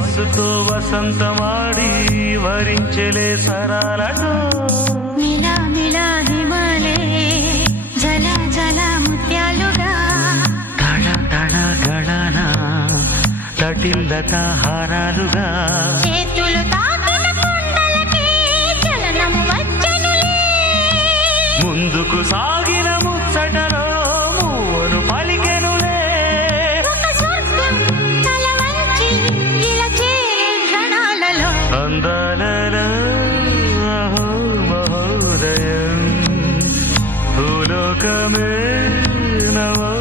వయస్సుతో వసంతమాడి వరించెలే సరాలతో మిలా మిలా హిమాలే జల జల ముత్యాలుగా తళ తళ గళన తటిల్లత హారాలుగా చేతులు తాకిన కుండలకి చలనం వచ్చనులే ముందుకు సాగిన ముచ్చటలో మూవను పలికెనులే ఒక స్వర్గం తల వంచి ఇలా చేరే క్షణాలలో అందాలలో అహో మహోదయం భూలోకమే నవో